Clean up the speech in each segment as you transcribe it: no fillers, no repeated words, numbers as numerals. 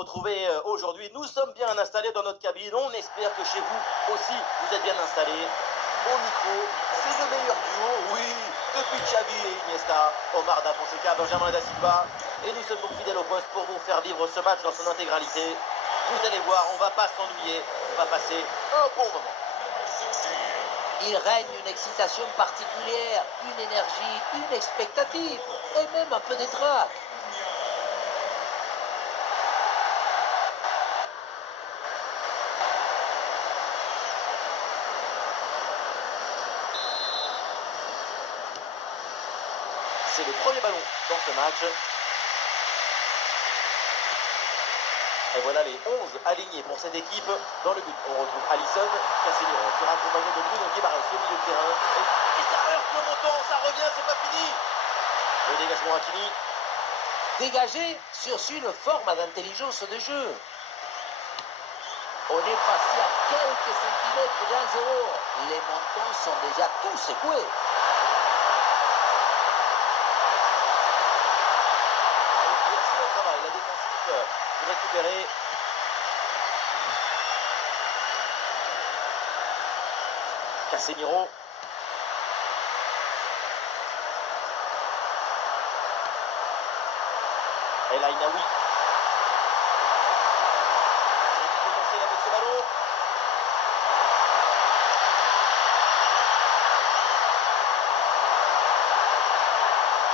retrouver aujourd'hui. Nous sommes bien installés dans notre cabine. On espère que chez vous aussi, vous êtes bien installés. Au micro, c'est le meilleur duo, oui, depuis Xavi et Iniesta, Omar Da Fonseca, Benjamin Da Silva. Et nous sommes donc fidèles au poste pour vous faire vivre ce match dans son intégralité. Vous allez voir, on va pas s'ennuyer, on va passer un bon moment. Il règne une excitation particulière, une énergie, une expectative, et même un peu de trac. C'est le premier ballon dans ce match. Et voilà les 11 alignés pour cette équipe. Dans le but, on retrouve Alisson, Casemiro sera accompagné de Bruno Guimaraes au milieu de terrain. Et ça heurte le montant, ça revient, c'est pas fini. Le dégagement Hakimi. Dégagé sur une forme d'intelligence de jeu. On est passé à quelques centimètres d'un zéro. Les montants sont déjà tous secoués. Excellent travail, la défensive pour récupérer. Casemiro. El Ainaoui. Potentiel avec ce ballon.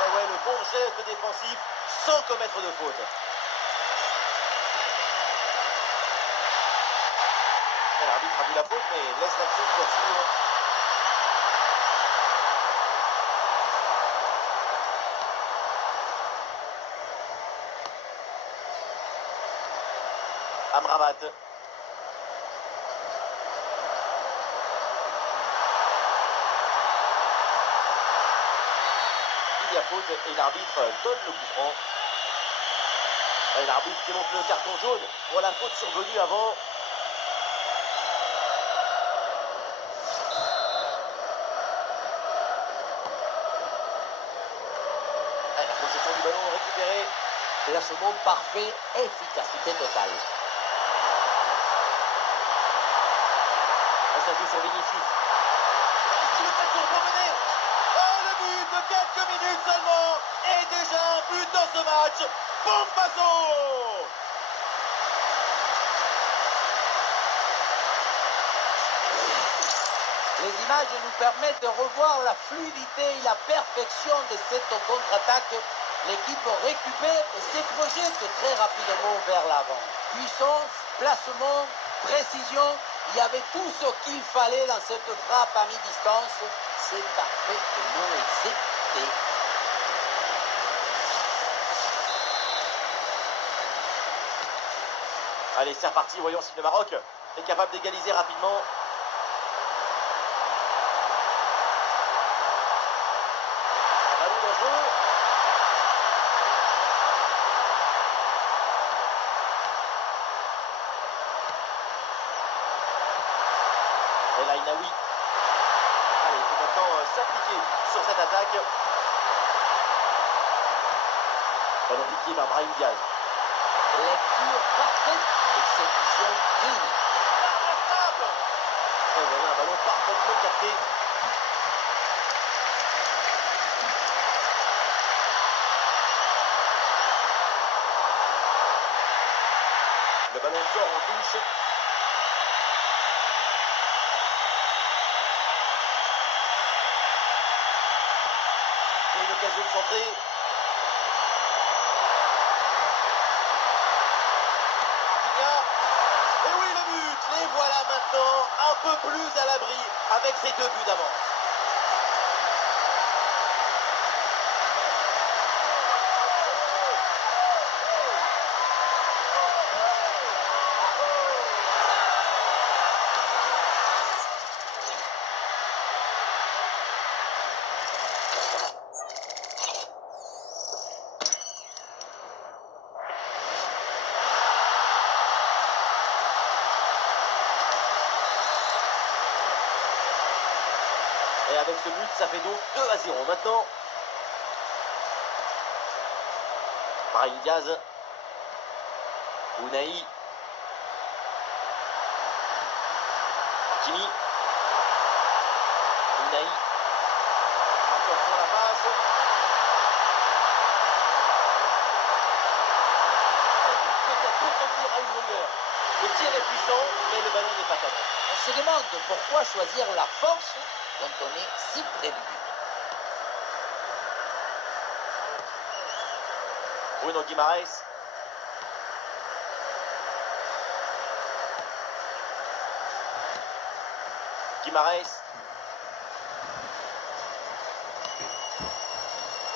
Et ouais, le bon geste défensif sans commettre de faute. Et l'arbitre a vu la faute, mais laisse l'action se poursuivre. Amrabat. Il y a faute et l'arbitre donne le coup franc. Et l'arbitre qui montre le carton jaune pour la faute survenue avant. Et la possession du ballon récupérée. Placement parfait, efficacité totale. Et ça joue sur Vinicius. Et si l'occasion pour mener. Oh, le but de quelques minutes seulement. Et déjà un but dans ce match. Bombazo. Les images nous permettent de revoir la fluidité et la perfection de cette contre-attaque. L'équipe récupère et se projette très rapidement vers l'avant. Puissance, placement, précision, il y avait tout ce qu'il fallait dans cette frappe à mi-distance. C'est parfaitement exécuté. Allez, c'est reparti. Voyons si le Maroc est capable d'égaliser rapidement. Un ballon dans le jeu. El Ainaoui. Allez, il faut maintenant s'appliquer sur cette attaque. Ballon piqué par Brahim Diaz. Lecture parfaite, exécution clean. Et voilà un ballon parfaitement capté. Le ballon sort en touche. Et une occasion de centrer. Et oui, le but. Les voilà maintenant un peu plus à l'abri avec ces 2 buts d'avance. Et avec ce but, ça fait donc 2-0 maintenant. Brahim Diaz. Unai. Hakimi. Unai. Attention à la passe. Peut-être pour revenir à une longueur. Le tir est puissant, mais le ballon n'est pas cadré. On se demande pourquoi choisir la force quand on est si près du but. Bruno Guimaraes. Guimaraes.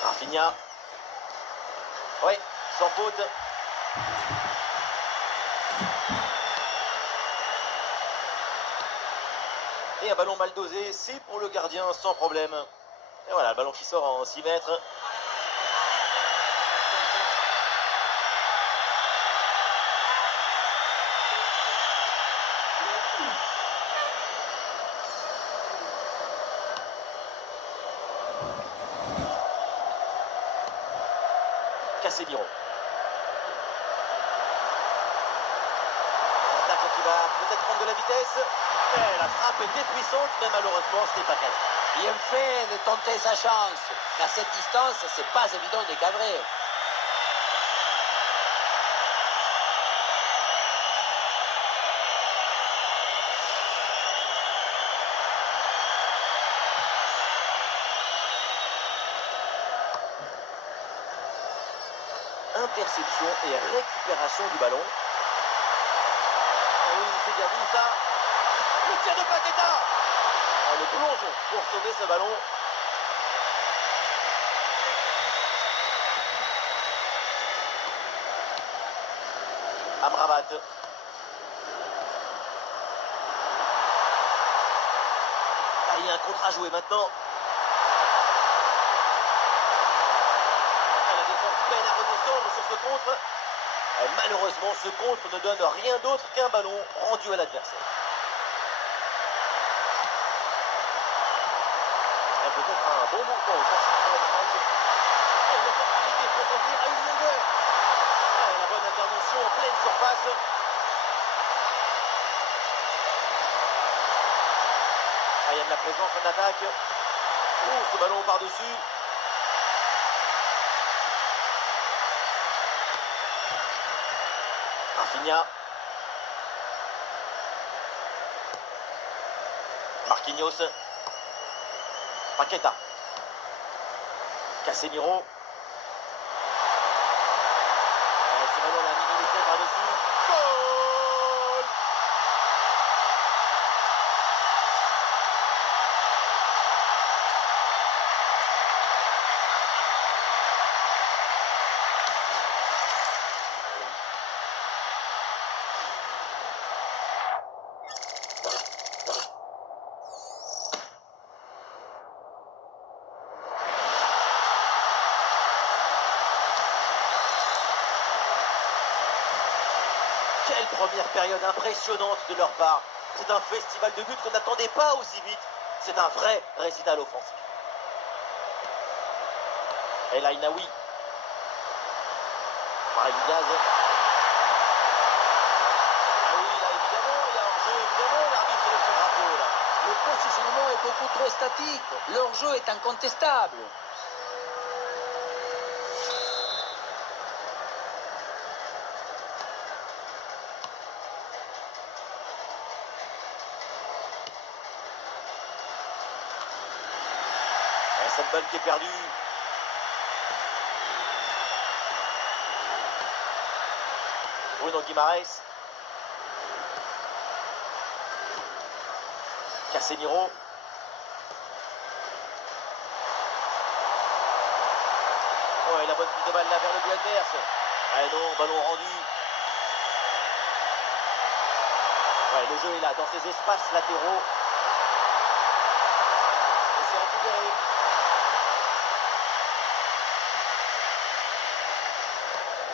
Rafinha. Oui, sans faute. Et un ballon mal dosé, c'est pour le gardien sans problème. Et voilà, le ballon qui sort en 6 mètres. Casemiro. L'attaque qui va peut-être prendre de la vitesse. Et la frappe était puissante, mais malheureusement, ce n'est pas cadré. Bien fait de tenter sa chance. À cette distance, c'est pas évident de cadrer. Interception et récupération du ballon. Oui, c'est bien vu ça. Le tir de Paqueta. Le plonge pour sauver ce ballon. Amrabat. Ah, il y a un contre à jouer maintenant. La défense peine à redescendre sur ce contre. Malheureusement, ce contre ne donne rien d'autre qu'un ballon rendu à l'adversaire. Peut-être un bon mouvement offensif pour l'avantage. Et une opportunité pour revenir à une longueur. La bonne intervention en pleine surface. Il y a de la présence en attaque. Ce ballon par-dessus. Rafinha. Marquinhos. Paqueta. Casemiro. Ce ballon l'a minimisé par-dessus. Goal! Quelle première période impressionnante de leur part. C'est un festival de buts qu'on n'attendait pas aussi vite. C'est un vrai récital offensif. Et là, Inaoui. Brahim Diaz. Ah oui, là, évidemment, il y a hors-jeu. Évidemment, l'arbitre lève son drapeau, là. Le positionnement est beaucoup trop statique. Leur jeu est incontestable. Et cette balle qui est perdue. Bruno Guimaraes. Casemiro. Ouais, la bonne prise de balle là vers le but adverse. Ah non, ballon rendu. Ouais, le jeu est là, dans ces espaces latéraux. Et c'est récupéré.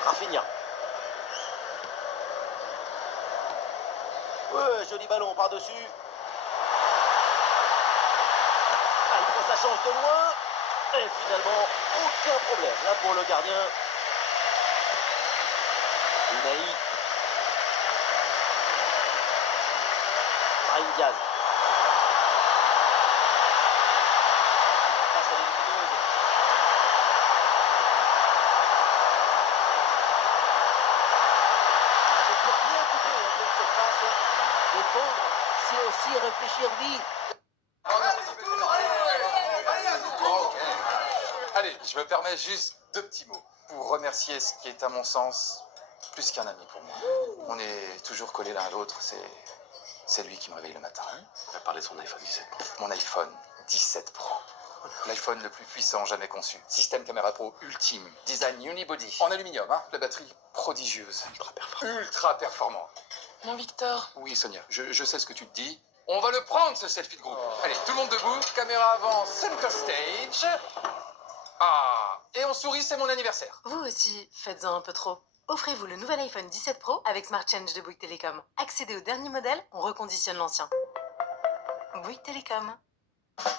Rafinha. Ouais, joli ballon par-dessus. Ah, il prend sa chance de loin. Et finalement, aucun problème là pour le gardien. Unai. Diaz. Passe à la lumineuse. Je dois bien couper en pleine surface. Défendre, c'est aussi réfléchir vite. Ok. Allez, je me permets juste 2 petits mots pour remercier ce qui est à mon sens plus qu'un ami pour moi. On est toujours collés l'un à l'autre, c'est lui qui me réveille le matin. On va parler de son iPhone 17 Pro. Mon iPhone 17 Pro. L'iPhone le plus puissant jamais conçu. Système caméra pro ultime. Design unibody. En aluminium, hein. La batterie prodigieuse. Ultra performant. Ultra performant. Mon Victor. Oui, Sonia, je sais ce que tu te dis. On va le prendre, ce selfie de groupe. Allez, tout le monde debout. Caméra avant, center stage. Ah, et on sourit, c'est mon anniversaire. Vous aussi, faites-en un peu trop. Offrez-vous le nouvel iPhone 17 Pro avec Smart Change de Bouygues Télécom. Accédez au dernier modèle, on reconditionne l'ancien. Bouygues Télécom.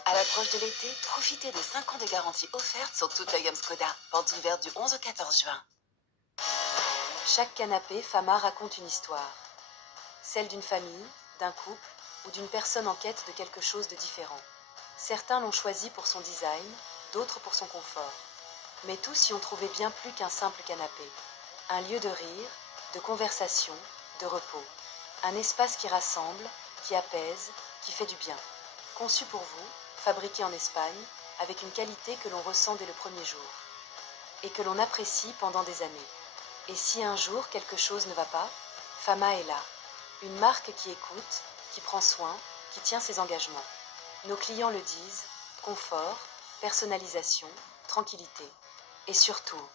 À l'approche de l'été, profitez des 5 ans de garantie offerte sur toute la gamme Skoda. Portes ouvertes du 11 au 14 juin. Chaque canapé, Fama raconte une histoire. Celle d'une famille, d'un couple ou d'une personne en quête de quelque chose de différent. Certains l'ont choisi pour son design, d'autres pour son confort. Mais tous y ont trouvé bien plus qu'un simple canapé. Un lieu de rire, de conversation, de repos. Un espace qui rassemble, qui apaise, qui fait du bien. Conçu pour vous, fabriqué en Espagne, avec une qualité que l'on ressent dès le premier jour. Et que l'on apprécie pendant des années. Et si un jour quelque chose ne va pas, Fama est là. Une marque qui écoute, qui prend soin, qui tient ses engagements. Nos clients le disent, confort, personnalisation, tranquillité. Et surtout,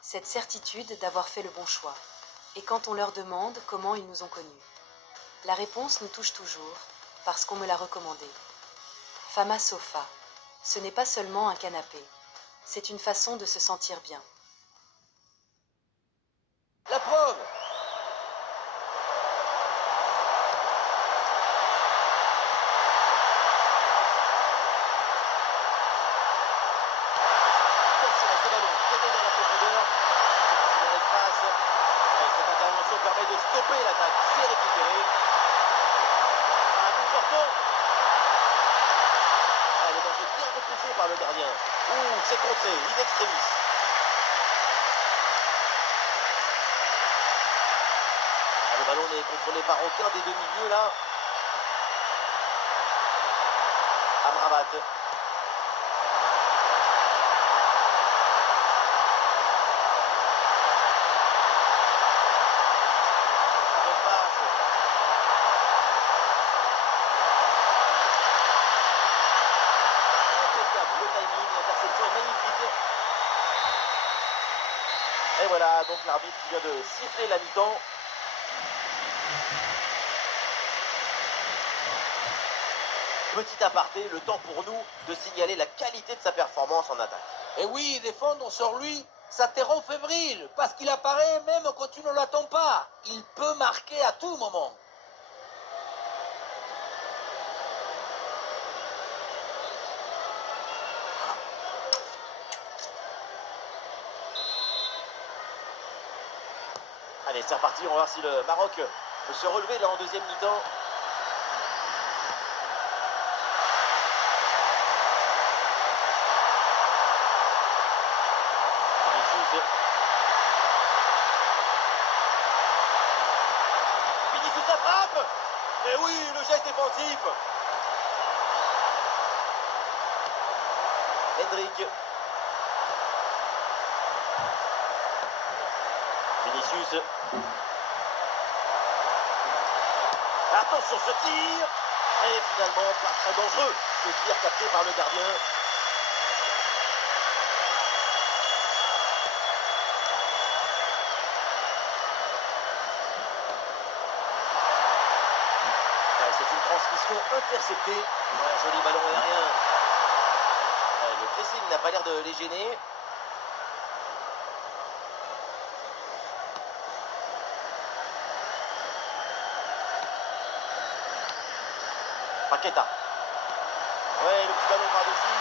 cette certitude d'avoir fait le bon choix. Et quand on leur demande comment ils nous ont connus, la réponse nous touche toujours, parce qu'on me l'a recommandé. Fama Sofa, ce n'est pas seulement un canapé, c'est une façon de se sentir bien. La preuve. Attention à ce ballon, donné dans la profondeur. C'est dans l'espace. Et cette intervention permet de stopper l'attaque. C'est récupéré. Un coup portant. Ah, le danger bien repoussé par le gardien. Ouh, c'est contré, in extremis. Ah, le ballon n'est contrôlé par aucun des deux milieux là. Amrabat. Bonne passe. Impeccable, le timing, l'interception est magnifique. Et voilà, donc l'arbitre qui vient de siffler la mi-temps. Petit aparté, le temps pour nous de signaler la qualité de sa performance en attaque. Et oui, défendre sur lui, ça te rend fébrile, parce qu'il apparaît même quand tu ne l'attends pas. Il peut marquer à tout moment. Allez, c'est reparti, on va voir si le Maroc peut se relever là en deuxième mi-temps. Vinicius. Vinicius la frappe. Et oui, le geste défensif. Hendrik. Vinicius. Attention ce tir. Et finalement, pas très dangereux. Ce tir capté par le gardien. Ouais, c'est une transmission interceptée. Ouais, un joli ballon aérien. Ouais, le pressing n'a pas l'air de les gêner. Paqueta. Ouais, le petit ballon par-dessus.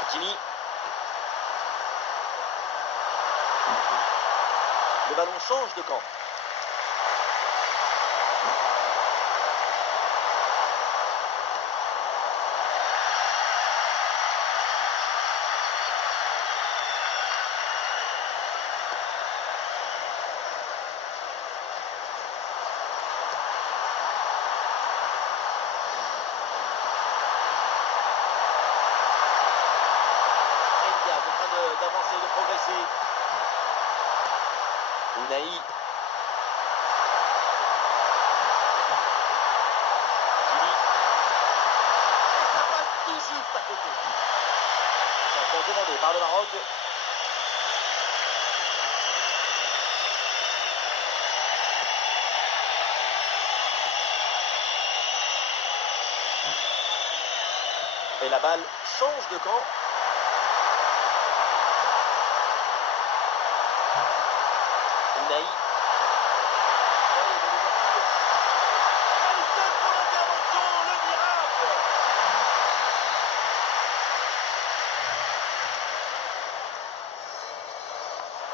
Hakimi. Le ballon change de camp. Diaz en train d'avancer, de progresser. Unai. Hakimi. Et ça passe tout juste à côté. Changement demandé par le Maroc. Et la balle change de camp. Unai. Alisson pour l'intervention, le miracle.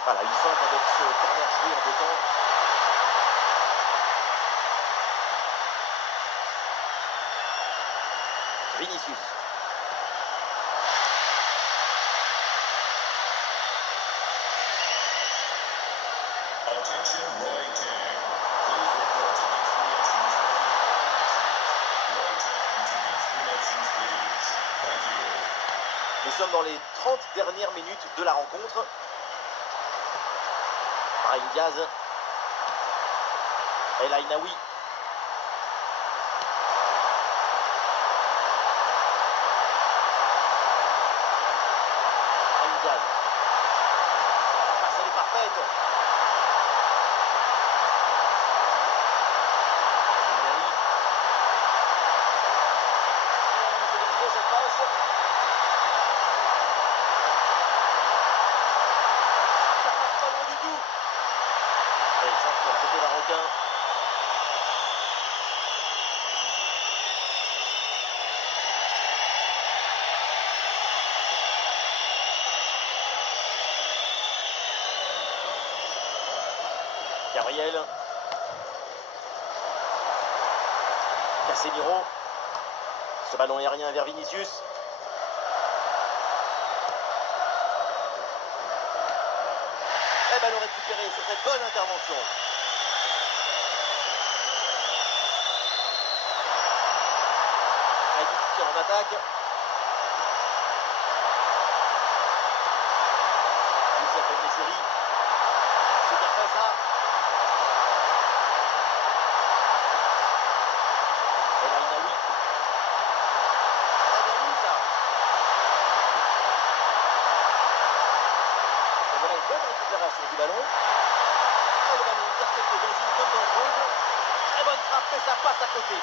Voilà, une feinte avec ce corner joué en deux temps. Vinicius. Attention, Roy Tang. Please report to next relations. Roy Tang to next relations, please. Thank you. Nous sommes dans les 30 dernières minutes de la rencontre. Brahim Diaz. El Ainaoui. Brahim Diaz. La passe, elle est parfaite. Unai. C'est délicat cette passe. Ça passe pas loin du tout. Et changement côté marocain. Gabriel. Casemiro. Ce ballon aérien vers Vinicius. Et ballon récupéré sur cette bonne intervention. Avec du soutien en attaque. Youssef El-Nesseri. C'est bien fait ça. El Ainaoui. Très bien vu ça. Et voilà une bonne récupération du ballon. Et le ballon intercepté dans une zone dangereuse. Très bonne frappe, mais ça passe à côté.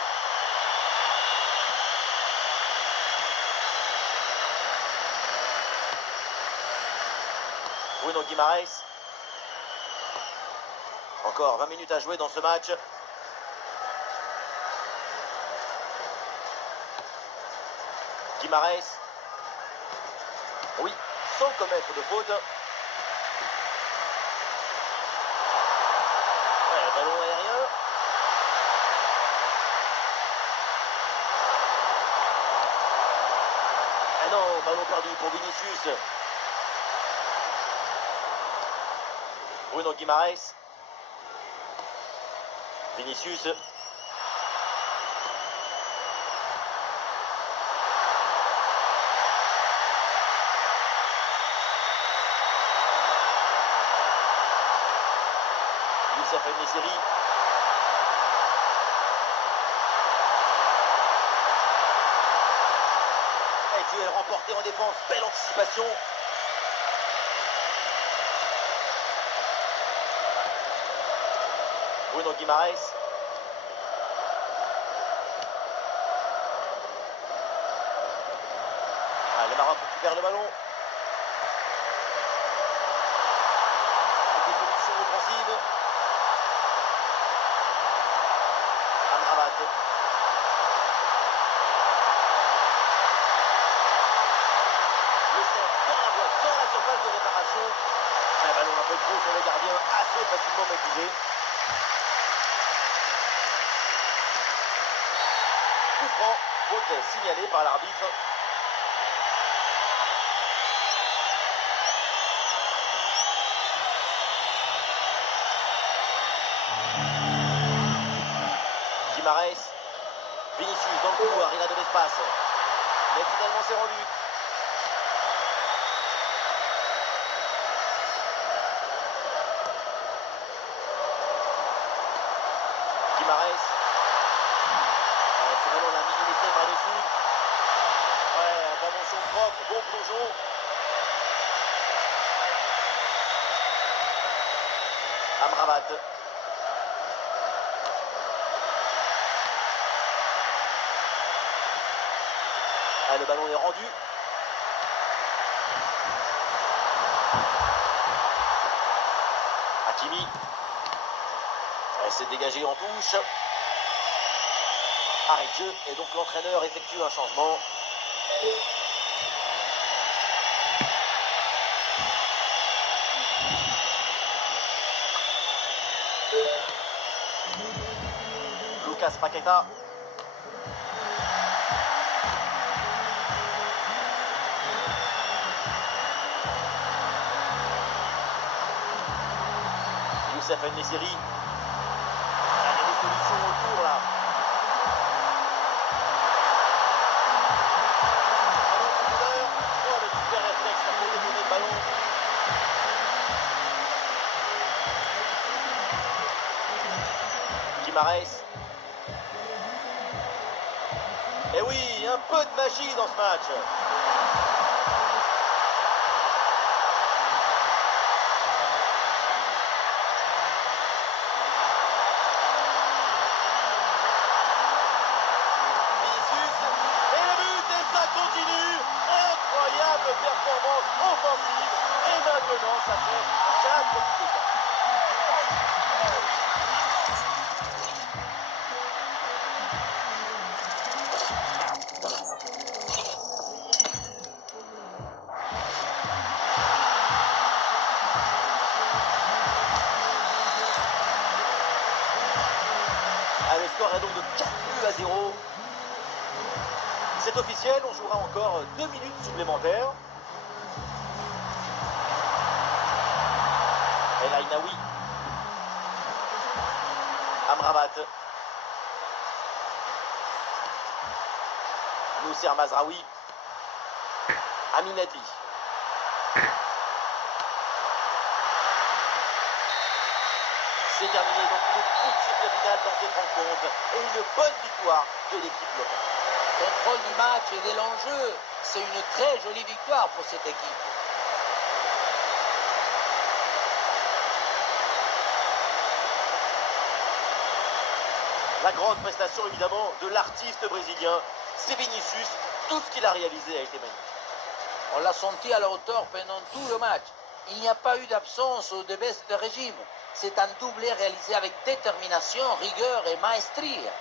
Bruno Guimaraes. Encore 20 minutes à jouer dans ce match. Guimaraes. Oui, sans commettre de faute. Ouais, ballon aérien. Ah non, ballon perdu pour Vinicius. Bruno Guimaraes. Vinicius. Youssef El-Nesseri. Et duel remporté en défense. Belle anticipation. Bruno Guimaraes. Ah, le Maroc récupère le ballon. Avec des solutions offensives. Amrabat. Le centre dans la boîte, dans la surface de réparation. Un ballon un peu trop sur le gardien, assez facilement bouger. Coup franc, faute signalée par l'arbitre. Guimaraes, Vinicius dans le couloir, il a de l'espace. Mais finalement c'est rendu. Guimaraes. C'est vraiment la millimétrée par-dessus. Ouais, intervention propre, bon plongeon. Amrabat. Ah, le ballon est rendu. Hakimi. Elle s'est dégagée en touche. Arrêt de jeu et donc l'entraîneur effectue un changement. Lucas Paqueta. Youssef El-Nessiri. Il y a des solutions autour là. Oh, le super réflexe, ça peut détourner le ballon. Guimaraes. Et oui, un peu de magie dans ce match. Continue, incroyable performance offensive et maintenant ça fait 4 buts. Le score est donc de 4 buts à 0. C'est officiel, on jouera encore 2 minutes supplémentaires. El Ainaoui. Amrabat. Noussair Mazraoui. Amin Adli. C'est terminé donc le coup de sifflet final dans cette rencontre et une bonne victoire de l'équipe locale. Contrôle du match et de l'enjeu. C'est une très jolie victoire pour cette équipe. La grande prestation évidemment de l'artiste brésilien, c'est Vinicius. Tout ce qu'il a réalisé a été magnifique. On l'a senti à la hauteur pendant tout le match. Il n'y a pas eu d'absence ou de baisse de régime. C'est un doublé réalisé avec détermination, rigueur et maestria.